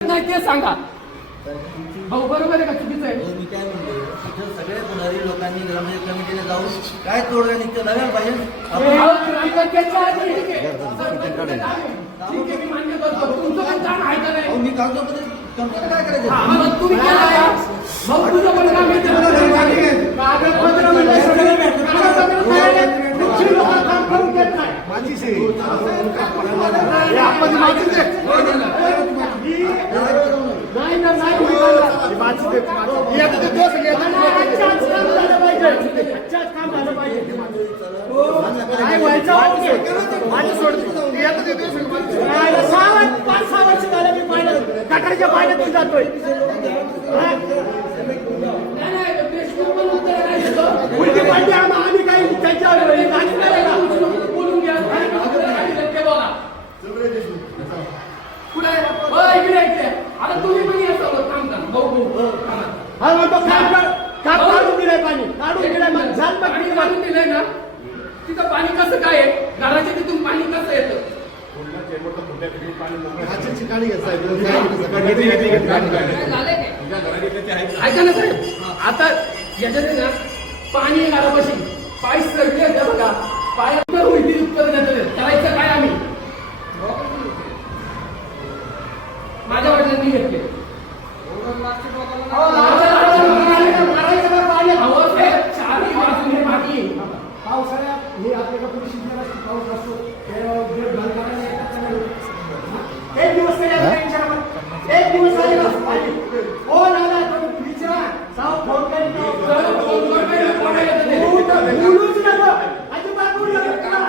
नाही ते सांगा भाऊ, बरोबर आहे का चुकीचं आहे? मी काय म्हणतो, तिथं सगळ्या पुढारी लोकांनी ग्रामपंचायत कमिटीने जाऊन काय तोडगा निघतं नव्या पाहिजे. ठीक आहे, मी मान्य करतो. तुमचं पण काम आहे का नाही? मी कागदोपत्री काय करायचं? मग तुम्ही केलं का? भाऊ, तुझं पण काम आहे. कागदपत्र म्हणजे सगळे काम करून घेत नाही. नाही ना, नाही काम झालं पाहिजे. काय व्हायचं? पाच सहा वर्ष झालं मी पाहिलं गटारच्या पाण्यातून जातोय. उलटी पालटी आम्ही काही त्यांच्यावर बोलून घ्या. आता तुम्ही पण यासोबत काम करा. भाऊ काढून दिलंय पाणी, काढून दिलंय. काढून दिलंय ना, तिथं पाणी कसं काय आहे? घराच्या तिथून पाणी कसं येतं? ऐका ना साहेब, आता याच्यात ना पाणी घरापाशी पाय सरले बघा, पाय उत्तर करायचं काय आम्ही? माझ्या वडिलांनी घेतले. पावसाळ्यात हे आपल्याला पुढे शिकणार असते. पाऊस असतो एक दिवस एक दिवस हो ना, विचारा फोन बोलूच नको, अजिबात बोलू नका.